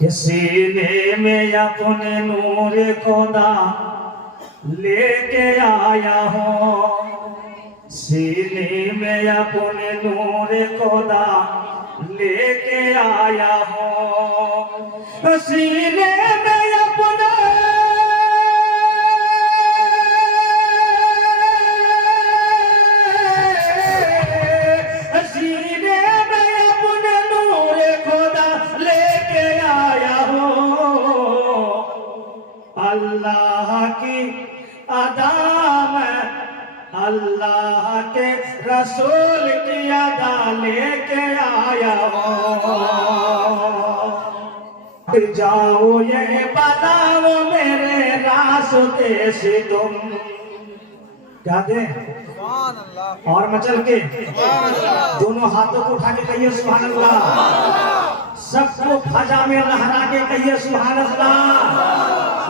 सीने में अपने नूर खुदा लेके आया हो, सीने में अपने नूर खुदा लेके आया हो, सीने में अपने अल्लाह की अदा में अल्लाह के रसूल की अदा लेके आया हो। जाओ ये बताओ मेरे रास्ते से तुम क्या दे और मचल के दोनों हाथों को उठा के कहिए सुभान अल्लाह। सबको फजा में लहरा के कहिए सुभान अल्लाह।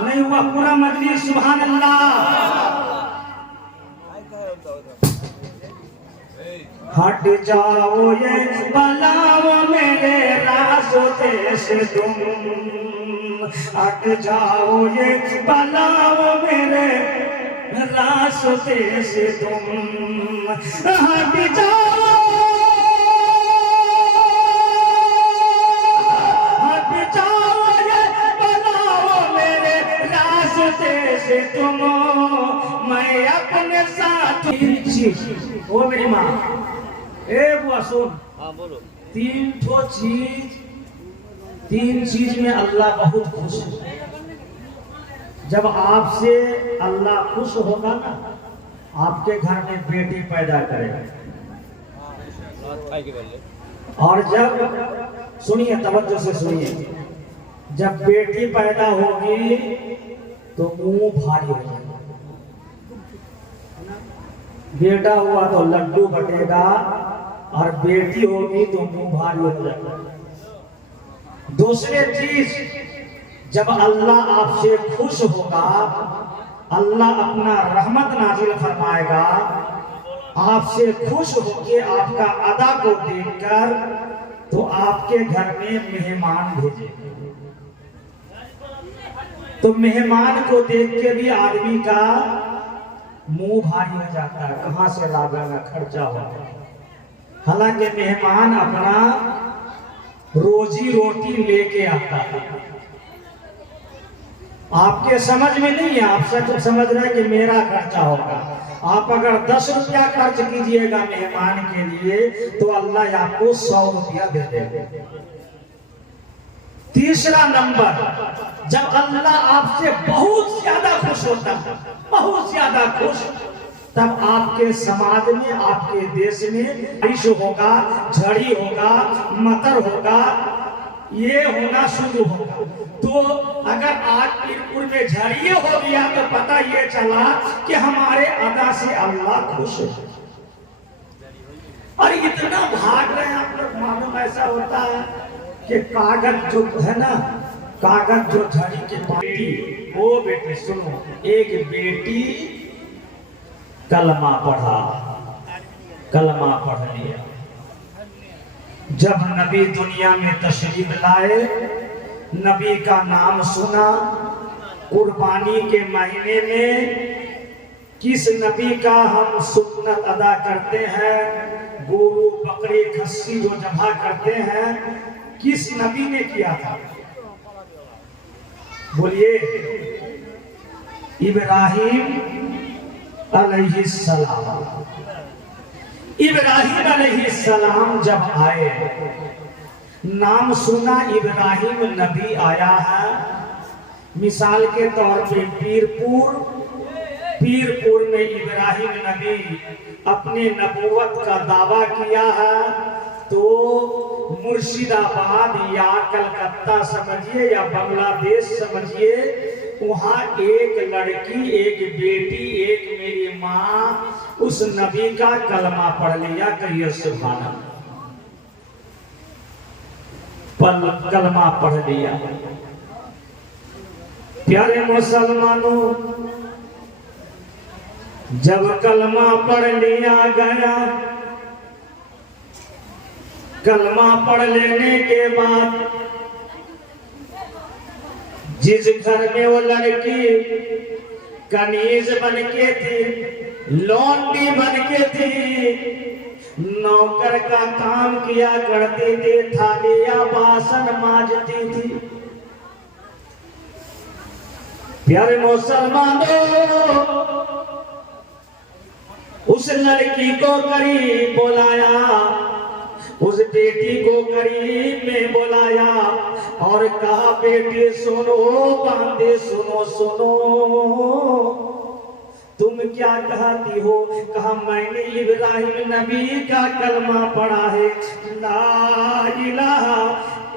नहीं हुआ पूरा मजलिस सुभान अल्लाह। हट जाओ ये बलाओ मेरे रास्ते से तुम, हट जाओ ये बलाओ मेरे रास्ते से तुम, हट जाओ से तुम, मैं अपने साथ ओ मेरी माँ बुआ सुन। हाँ बोलो। तीन चीज में अल्लाह बहुत खुश है। जब आपसे अल्लाह खुश होगा ना, आपके घर में बेटी पैदा करेगा। और जब सुनिए तवज्जो से सुनिए, जब बेटी पैदा होगी तो मुंह भारी हो जाएगा। बेटा हुआ तो लड्डू बटेगा और बेटी होगी तो मुंह भारी हो जाएगा। दूसरी चीज, जब अल्लाह आपसे खुश होगा, अल्लाह अपना रहमत नाजिल फरमाएगा। आपसे खुश होके आपका अदा को देखकर तो आपके घर में मेहमान भेजेगा। तो मेहमान को देख के भी आदमी का मुंह भारी हो जाता है, कहां से लादेगा, खर्चा होगा। हालांकि मेहमान अपना रोजी रोटी लेके आता है। आपके समझ में नहीं है, आप सब समझ रहे हैं कि मेरा खर्चा होगा। आप अगर 10 रुपया खर्च कीजिएगा मेहमान के लिए तो अल्लाह आपको 100 रुपया दे देगा। तीसरा नंबर, जब अल्लाह आपसे बहुत ज्यादा खुश होता है, बहुत ज्यादा खुश, तब आपके समाज में, आपके देश में बारिश होगा, झड़ी होगा, मतर होगा, ये होना शुरू होगा। तो अगर आज पीरपुर में झड़िए हो गया तो पता ये चला कि हमारे अदा से अल्लाह खुश है। और इतना भाग रहे हैं आप लोग, मालूम ऐसा होता है कि कागज जो है ना, कागज जो झड़ी के बेटी, वो बेटी सुनो, एक बेटी कलमा पढ़ा, कलमा पढ़ लिया। जब नबी दुनिया में तशरीफ लाए, नबी का नाम सुना। कुर्बानी के महीने में किस नबी का हम सुन्नत अदा करते हैं, गोरू बकरी खस्सी जो जबा करते हैं, किस नबी ने किया था? बोलिए, इब्राहिम अलैहिस्सलाम। इब्राहिम अलैहिस्सलाम जब आए, नाम सुना इब्राहिम नबी आया है। मिसाल के तौर पे पीरपुर में इब्राहिम नबी अपने नबूवत का दावा किया है, तो मुर्शिदाबाद या कलकत्ता समझिए या बांग्लादेश समझिए, वहाँ एक लड़की, एक बेटी, एक मेरी माँ उस नबी का कलमा पढ़ लिया। कहिए सुभान अल्लाह। कलमा पढ़ लिया। प्यारे मुसलमानों, जब कलमा पढ़ लिया गया, कलमा पढ़ लेने के बाद जिस घर में वो लड़की कनीज बन के थी, लौंडी बन के थी, नौकर का काम किया करती थी, थाली या बासन मांजती थी। प्यारे मुसलमानों, उस लड़की को करीब बुलाया, उस बेटी को करीब में बुलाया और कहा, बेटी सुनो, बांदे सुनो सुनो, तुम क्या कहती हो? कहा, मैंने इब्राहिम नबी का कलमा पढ़ा है, ला इलाहा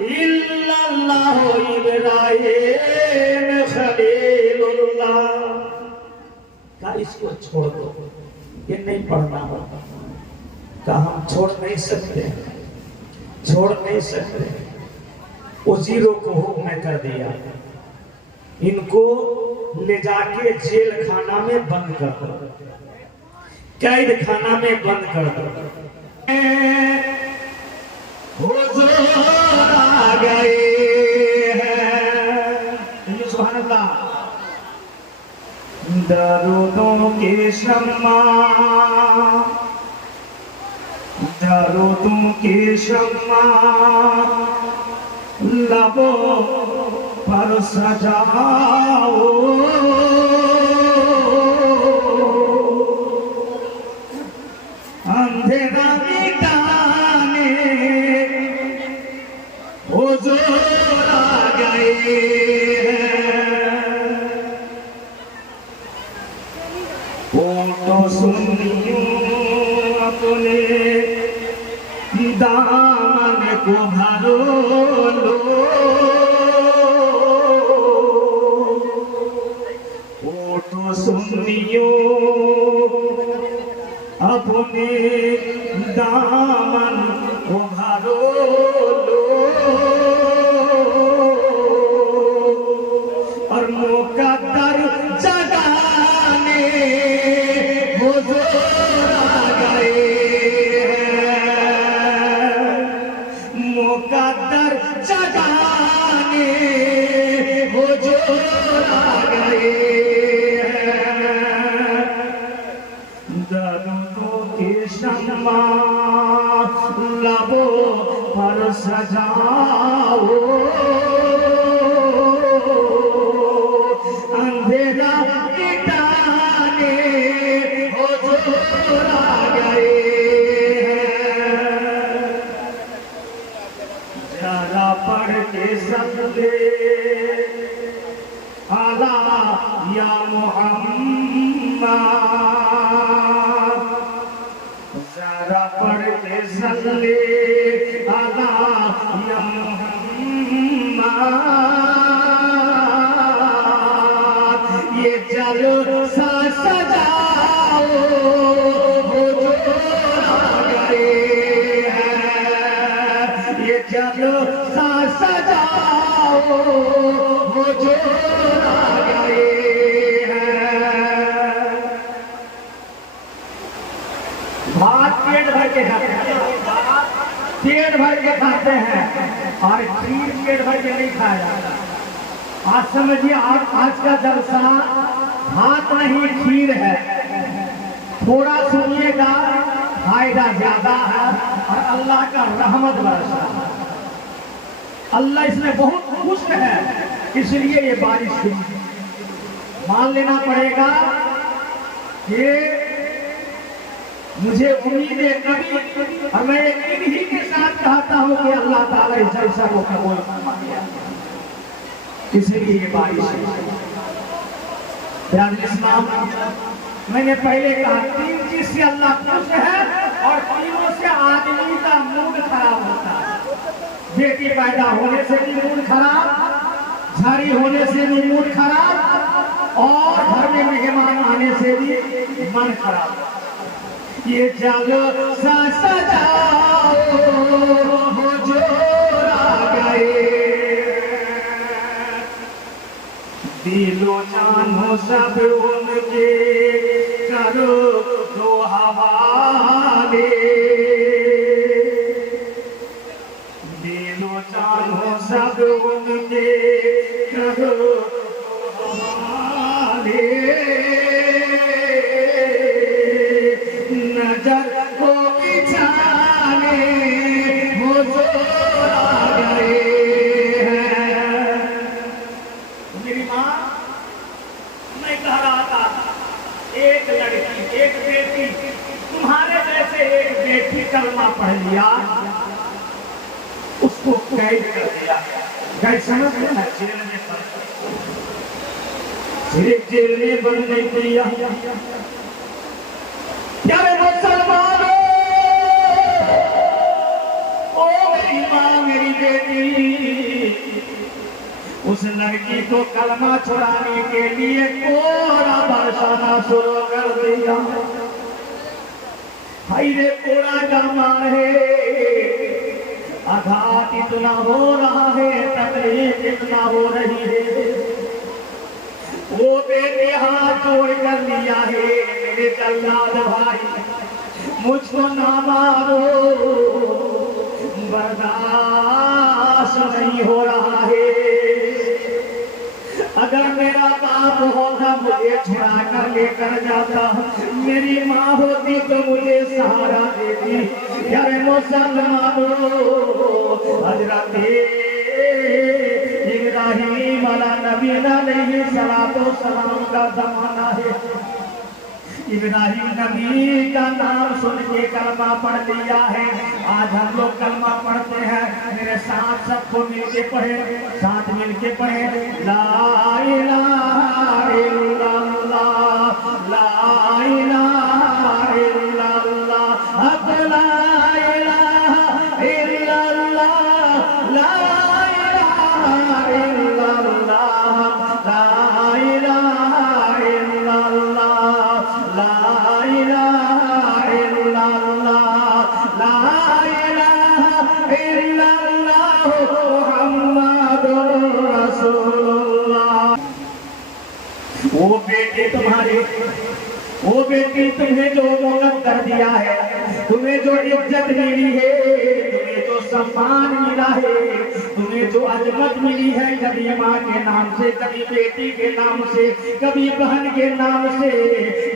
इल्लल्लाह इब्राहिम खलीलुल्लाह। कहा, इसको छोड़ दो, ये नहीं पढ़ना होता। कहा, हम छोड़ नहीं सकते, छोड़ नहीं सकते। उजीरों को हुक्म कर दिया, इनको ले जाके जेल खाना में बंद कर दो, कैद खाना में बंद कर दो। हुजूर आ गए हैं, सुभान अल्लाह। दरूदों के शम्मा, दरूदों के शम्मा लबों पर सजाओ, अंधेरा मिटाने हुजूर आ गए हैं। फोटो सुनियो अपने दामन को भरो लो, फोटो सुनियो अपने दामन को भरो लो, और मुकद्दर जगाने हुजूर आ गए हैं, मुकद्दर जगाने हुजूर आ गए हैं। दरूदों के शम्मा लबों पर सजाओ, अंधेरा मिटाने हुजूर आ गए हैं। जरा पढ़ के सल्ले अला या मोहम्मद, जरा पढ़ के सल्ले अला या मोहम्मद। ये जलसा सजाओ हुजूर आ गए हैं, ये जलसा सजाओ हुजूर आ गए हैं। भात पेट भर के खाते हैं, पेट भर के खाते हैं, और खीर पेट भर के नहीं खाया जाता। आज समझिए, आज का जलसा भात नहीं खीर है। थोड़ा सुनिएगा, फायदा ज्यादा है और अल्लाह का रहमत बरसा है। अल्लाह इसमें बहुत खुश है, इसलिए ये बारिश हुई। मान लेना पड़ेगा कि मुझे उम्मीद है कभी, और मैं इन्हीं के साथ कहता हूँ कि अल्लाह ताला इस जलसा को कबूल फरमा लिया, इसलिए ये बारिश इस्लाम। मैंने पहले कहा, 3 चीज से अल्लाह खुश है और तीनों से आदमी का मूड खराब होता है। बेटी पैदा होने से भी मूड खराब, झाड़ी होने से भी मूड खराब, और घर में मेहमान आने से भी मन खराब। ये जलसा सजाओ हुजूर आ गए, दिलो जानो सब उनके करो दो हवाले, दिलो जानो सब उनके करो पढ़ लिया, उसको कैद कर दिया। कैद समझ लेना, जेल में सिर्फ जेल में बंद नहीं किया। प्यारे मुसलमानों, ओ मेरी माँ, मेरी बेटी, उस लड़की को कलमा छुड़ाने के लिए कोड़ा बरसाना शुरू कर दिया। हाय रे कोड़ा कलमा है, आघात इतना हो रहा है, तकलीफ इतना हो रही है। वो बेटे हाथ जोड़ कर लिया है, मेरे जल्लाद भाई मुझको ना मारो, बर्दाश्त नहीं हो रहा है। अगर मेरा बाप होता मुझे छुड़ा कर लेकर जाता, मेरी माँ होती तो मुझे सहारा देती। यारे मुसलमानों, हजरत इब्राहिम नबी अलैहिस्सलाम का जमाना है। इब्राहिम नबी का नाम सुन के कलमा पढ़ लिया है। आज हम लोग कलमा पढ़ते हैं, मेरे साथ सबको मिलके पढ़े, साथ मिलके पढ़े, ला इलाहा इल्लल्लाह, ला इलाहा इल्लल्लाह, ला इलाहा इल्लल्लाह, ला इलाहा इल्लल्लाह, ला इलाहा इल्लल्लाह, ला इलाहा इल्लल्लाह, ला इलाहा इल्लल्लाह, मुहम्मदुर रसूलुल्लाह। वो बेटे तुम्हारे, वो बेटी तुम्हें जो मुकद्दर दिया है, तुम्हें जो इज्जत मिली है, तुम्हें जो सम्मान मिला है, तुम्हें जो अजमत मिली है, कभी माँ के नाम से, कभी बेटी के नाम से, कभी बहन के नाम से,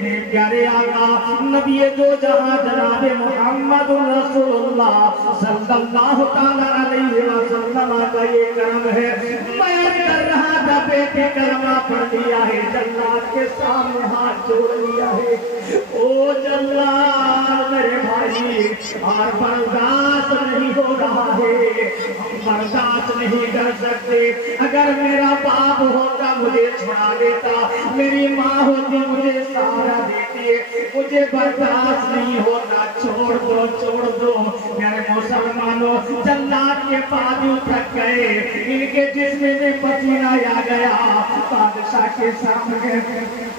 मेरे प्यारे आका नबी दो जहां जनाब मोहम्मद रसूलुल्लाह सल्लल्लाहु तआला अलैहि वसल्लम का ये करम है। मैं कर रहा था, बेटे कलमा पढ़ लिया है, जल्लाद के सामने हाथ जोड़ लिया है। ओ जल्लाद मेरे भाई, और बर्दाश्त नहीं हो रहा है, हम बर्दाश्त नहीं कर सकते। अगर मेरा बाप होता मुझे छुड़ा देता, मेरी माँ होती मुझे सहारा देती, मुझे बर्दाश्त नहीं होता। छोड़ दो, छोड़ दो मेरे मुसलमानों। जल्लाद के बाजू थक गए, इनके जिस्म में पसीना आ गया। बादशाह के सामने,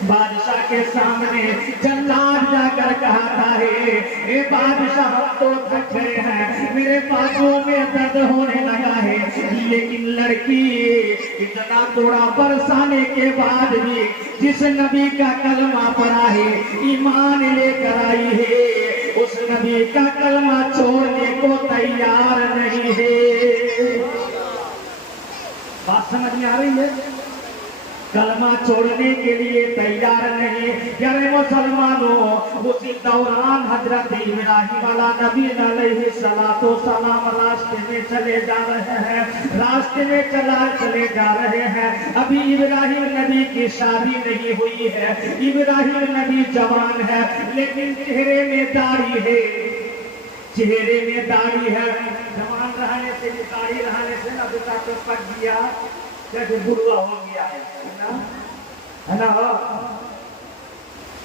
बादशाह के सामने जल्लाद जाकर कहता है, ए बादशाह हम तो थक गए हैं, मेरे बाजुओं में दर्द होने लगा है, लेकिन लड़की इतना थोड़ा बरसाने के बाद भी जिस नबी का कलमा पढ़ा है, ईमान लेकर आई है, उस नबी का कलमा छोड़ने को तैयार नहीं है। बात समझ में आ रही है? कलमा छोड़ने के लिए तैयार नहीं। प्यारे मुसलमानों, उसी दौरान हजरत इब्राहिम नबी अलैहिस्सलाम रास्ते में चले जा रहे हैं, रास्ते में चले जा रहे हैं। अभी इब्राहिम नबी की शादी नहीं हुई है, इब्राहिम नबी जवान है, लेकिन चेहरे में दाढ़ी है, चेहरे में दाढ़ी है। जवान रहने से, दाढ़ी रहने से ना बेटा तो पक गया, जैसे बुढ़वा हो गया है ना,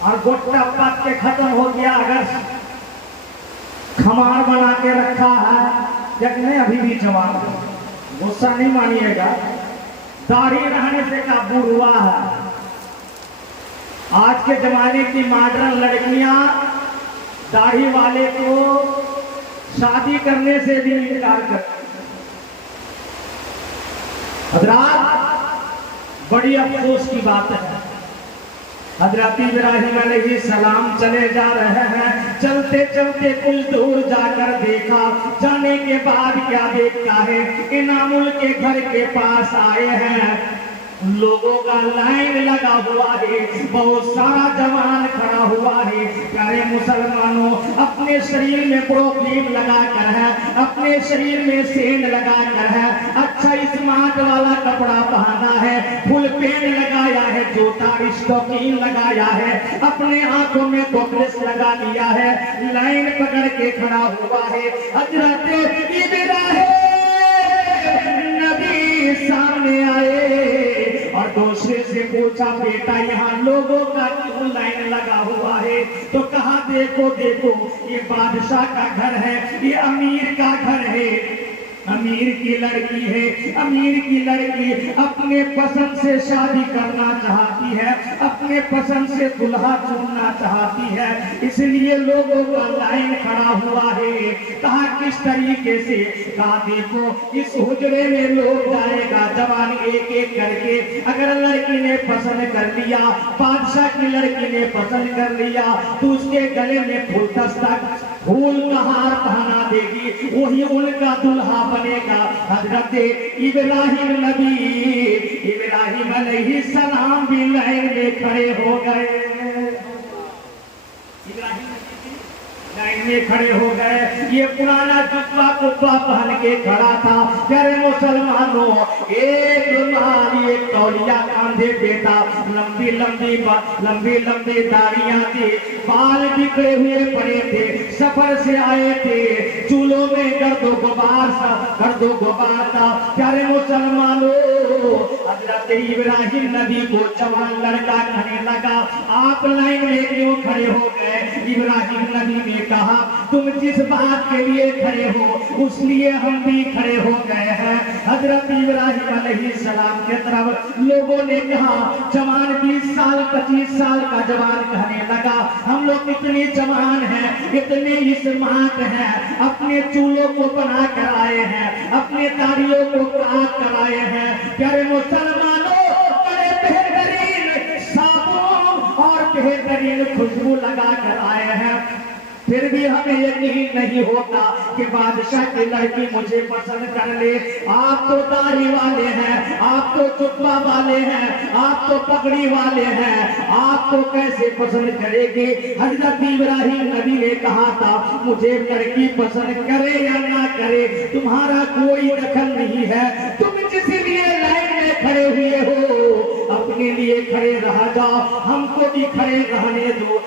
और गोटा पात के खत्म हो गया। अगर खमार बना के रखा है, जगने अभी भी जवान, गुस्सा नहीं मानिएगा, दाढ़ी रहने से का बुढ़वा है। आज के जमाने की मॉडर्न लड़कियां दाढ़ी वाले को शादी करने से भी इनकार करती। हजरात, बड़ी अफसोस की बात है, हजरत इब्राहिम अलैहिस्सलाम चले जा रहे हैं। चलते चलते कुछ दूर जाकर देखा, जाने के बाद क्या देखता है, इनामुल के घर के पास आए हैं। लोगों का लाइन लगा हुआ है, बहुत सारा जवान खड़ा हुआ है। प्यारे मुसलमानों, अपने शरीर में प्रोटीन लगा कर है, अपने शरीर में सेंध लगा कर है, अच्छा स्मार्ट वाला कपड़ा पहना है, फुल पेन लगाया है, जूता स्टॉकिंग लगाया है, अपने आंखों में कोकलेस लगा लिया है, लाइन पकड़ के खड़ा हुआ है। हजरत इब्राहिम नबी सामने आए और दूसरे से पूछा, बेटा यहाँ लोगों का क्यों लाइन लगा हुआ है? तो कहा, देखो देखो, ये बादशाह का घर है, ये अमीर का घर है, अमीर की लड़की है, अमीर की लड़की अपने पसंद से शादी करना चाहती है, अपने पसंद से दुल्हा चुनना चाहती है, इसलिए लोगों का लाइन खड़ा हुआ है। कहा किस तरीके से? कहा देखो, इस हुजरे में लोग जाएगा जवान एक एक करके, अगर लड़की ने पसंद कर लिया, बादशाह की लड़की ने पसंद कर लिया, तो उसके गले में फूल दस्तक फूल का हार पहना देगी, वही उनका दुल्हा बनेगा। हजरत इब्राहिम नबी, इब्राहिम अलैहिस्सलाम भी लाइन में खड़े हो गए, इब्राहिम लाइन में खड़े हो गए। ये पुराना जुत्ता कुत्ता पहन के खड़ा था। प्यारे मुसलमानों, एक रुमाल, एक तौलिया कांधे पे था, लंबी लंबी दाढ़ियां थी, बाल बिखरे हुए पड़े थे, सफर से आए थे, चूल्हों में गर्दो गुबार था। प्यारे मुसलमानों, हजरत इब्राहिम नबी को जवान लड़का कहने लगा, आप लाइन में क्यों खड़े हो गए? इब्राहिम नबी ने कहा, तुम जिस बात के लिए खड़े हो उस लिए हम भी खड़े हो गए हैं। हजरत इब्राहिम अलैहिस्सलाम के तरफ लोगों ने कहा, जवान 20 साल 25 साल का जवान कहने लगा, हम लोग इतने जवान हैं, इतने स्मार्ट हैं, अपने चूल्हों को बना कर आए हैं, अपने दाढ़ियों को काट कर आए हैं। प्यारे मुसलमानों, बड़े बेहतरीन साबुन और बेहतरीन खुशबू लगा कर आए हैं, फिर भी हमें यकीन नहीं होता कि बादशाह की लड़की मुझे पसंद कर ले। आप तो दाढ़ी वाले हैं, आप तो जुत्ता वाले हैं, आप तो पगड़ी वाले हैं, आप तो कैसे पसंद करेंगे? हजरत इब्राहिम नबी ने कहा था, मुझे लड़की पसंद करे या ना करे तुम्हारा कोई दखल नहीं है, तुम जिस लिए लाइन में खड़े हुए हो अपने लिए खड़े रह जाओ, हमको भी खड़े रहने दो।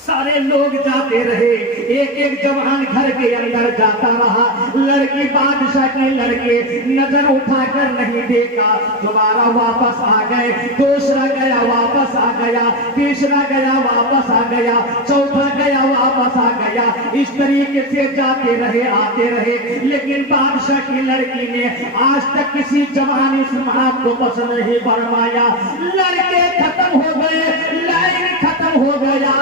सारे लोग जाते रहे, एक एक जवान घर के अंदर जाता रहा, लड़की बादशाह के लड़के नजर उठाकर नहीं देखा, दोबारा वापस आ गए, दूसरा गया वापस आ गया, तीसरा गया वापस आ गया, चौथा गया वापस आ गया। इस तरीके से जाते रहे, आते रहे, लेकिन बादशाह की लड़की ने आज तक किसी जवान इस महान को पसंद नहीं फरमाया। लड़के खत्म हो गए, लाइन खत्म हो गया।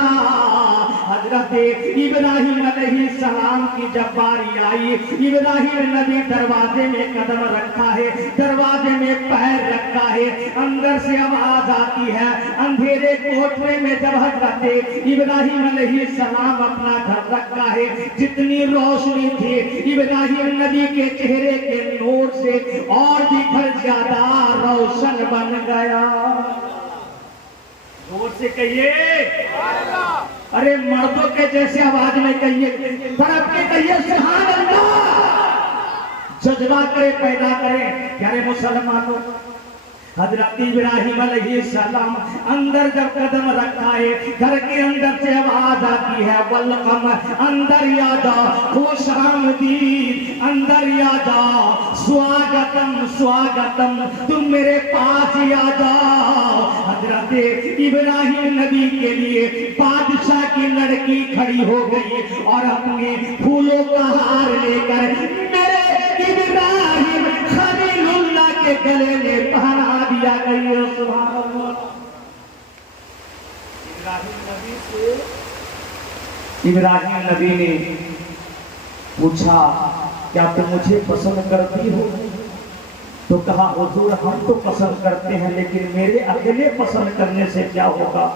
हजरत इब्राहिम अलैहिस्सलाम की जब बारी आई, इब्राहिम नबी दरवाजे में कदम रखा है, दरवाजे में पैर रखा है, अंदर से आवाज आती है। अंधेरे कोठरे में जब हजरत इब्राहिम अलैहिस्सलाम अपना घर रखा है, जितनी रोशनी थी इब्राहिम नबी के चेहरे के नूर से और भी घर ज्यादा रोशन बन गया। जोर से कहिए, अरे मर्दों के जैसे आवाज में कहिए, तरफ के कहिए सुभान अल्लाह। जज्बा करे, पैदा करे। प्यारे मुसलमानों, हजरत इब्राहिम अलैहिस्सलाम अंदर जब कदम रखा है, घर के अंदर से आवाज आती है, वेलकम, अंदर या जाओ, खुश आमदीद, अंदर या जाओ, स्वागतम स्वागतम, तुम मेरे पास आ जाओ। हजरत इब्राहिम नबी के लिए बादशाह की लड़की खड़ी हो गई और अपने फूलों का हार लेकर मेरे इब्राहिम खलीलुल्लाह के गले में पहना दिया गई। सुभान अल्लाह। इब्राहिम नबी ने पूछा, क्या तुम मुझे पसंद करती हो? तो कहा, हुजूर हम तो पसंद करते हैं, लेकिन मेरे अकेले पसंद करने से क्या होगा?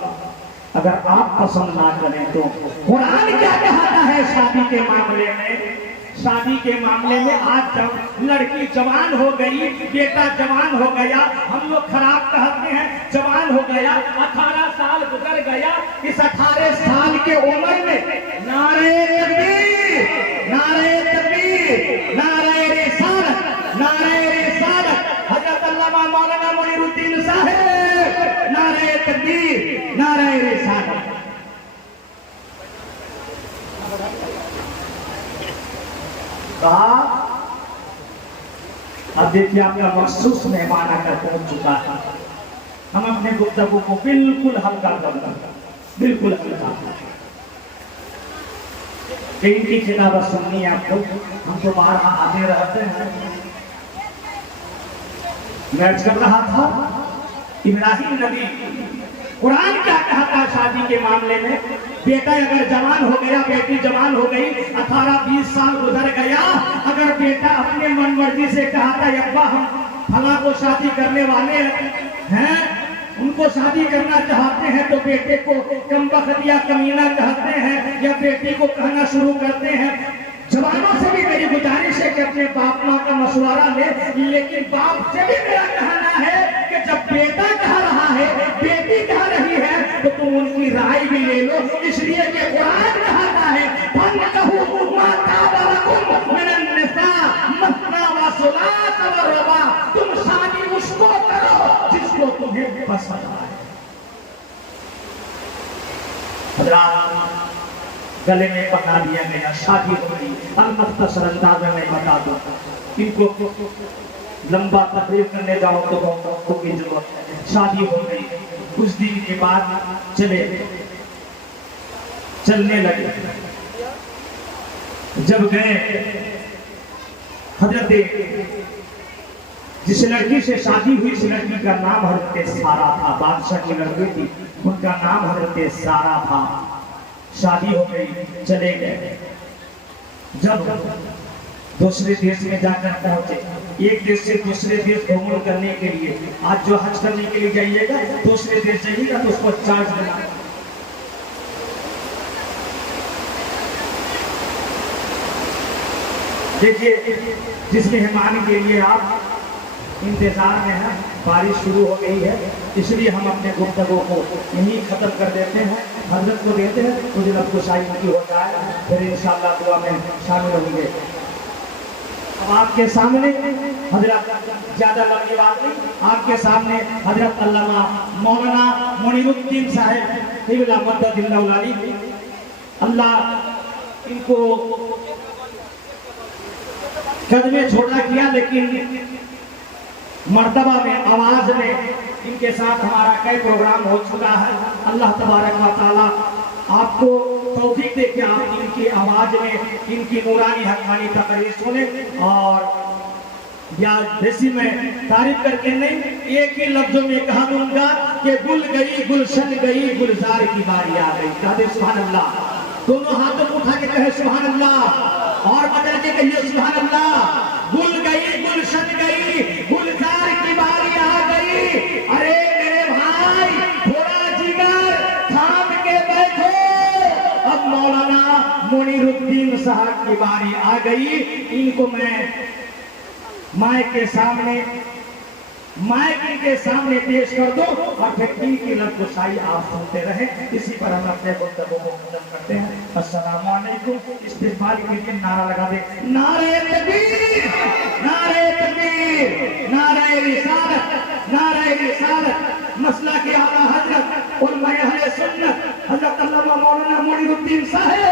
अगर आप पसंद ना करें तो? कुरान क्या कहता है शादी के मामले में? शादी के मामले में आज जब लड़की जवान हो गई, बेटा जवान हो गया, हम लोग खराब कहते हैं, जवान हो गया, 18 साल गुजर गया, इस 18 साल के उम्र में नारे तकबीर, नारे तकबीर, नारे रिसालत, नारे रिसालत, हजरत अल्लामा मौलाना मुनीरुद्दीन साहब, नारे तकबीर, नारे रिसालत। कहा अब देखिए आपका मखसूस मेहमान आकर पहुंच चुका है। हम अपने गुफ्तगू को बिल्कुल हल्का कर देंगे, बिल्कुल हल्का। इनकी किताब सुननी है आपको, हम तो बाहर आते रहते हैं। मैं कर रहा था इब्राहिम नबी कुरान क्या कहता शादी के मामले में, बेटा अगर जवान हो गया, बेटी जवान हो गई, 18-20 साल गुजर गया, अगर बेटा अपने मन मर्जी से कहा था अब्बा हम फला को शादी करने वाले हैं, उनको शादी करना चाहते हैं, तो बेटे को कमबख्त या कमीना कहते हैं या बेटी को कहना शुरू करते हैं। जवानों से भी मेरी गुजारिश है कि अपने बाप माँ का मशवरा ले, लेकिन बाप से भी मेरा कहना है कि जब बेटा कह रहा है, बेटी कह रही है, तो तुम उनकी राय भी ले लो, इसलिए कि कुरान कहता है तुम शादी उसको करो जिसको तुम्हें पसंद आए। गले में पकड़ा दिया गया, शादी हो गई। अलमुख्तसर अंदाज में बता दो, इनको लंबा तकरीर करने जाओ तो वक्तों की जरूरत है। शादी हो गई, कुछ दिन के बाद चलने लगे। जब गए, हजरत जिस लड़की से शादी हुई, इस लड़की का नाम हजरत सारा था, बादशाह की लड़की थी, उनका नाम हजरत सारा था। शादी हो गई, चले गए। जब दूसरे देश में जाकर पहुंचे, एक देश से दूसरे देश भ्रमण करने के लिए, आज जो हज करने के लिए जाइएगा, दूसरे देश जाइएगा तो उसको चार्ज देना। देखिए, जिस मेहमान के लिए आप इंतजार में हैं, बारिश शुरू हो गई है, इसलिए हम अपने गुफ्तगू को यहीं खत्म कर देते हैं, हजरत को देते हैं, कुछ नफकुशाई की हो जाए, फिर इंशाअल्लाह दुआ में शामिल होंगे। अब आपके सामने हजरत, ज्यादा लंबी बात नहीं, आपके सामने हजरत अल्लामा मौलाना मुनीरुद्दीन साहब क़िबला मद्ददिल्लाहु अली, अल्लाह इनको कदमे छोड़ा किया, लेकिन मर्तबा में, आवाज में इनके साथ हमारा कई प्रोग्राम हो चुका है। अल्लाह तबारक व तआला आपको तौफीक दे के आप इनकी आवाज में इनकी नूरानी हक़ानी तकरीर सुने। और या जैसी मैं तारीफ करके नहीं, एक ही लफ्जों में कहा दूंगा कि गुल गई गुलशन गई, गुलजार की बारी आ गई। कहे सुभान अल्लाह, दोनों हाथों को उठा के कहे सुभान अल्लाह, और बदल के कहिए सुभान अल्लाह। गुल गई गुलशन गई, गुलजार की बारी आ गई। अरे मेरे भाई, थोड़ा जिगर थाम के बैठो, अब मौलाना मुनीरुद्दीन साहब की बारी आ गई। इनको मैं माइक के सामने पेश कर दो, और फिर इनकी लफ्ज़शाही आप सुनते रहे। इसी पर हम अपने गुफ्तगू को खत्म करते हैं। अस्सलामु अलैकुम। इस्तिक़बाल के लिए नारा लगा दे, नारे तकबीर, नारे तकबीर, नारे रिसालत, नारे रिसालत। मसला के आला हजरत उलमा अहले सुन्नत हजरत अल्लामा मौलाना मुनीरुद्दीन साहब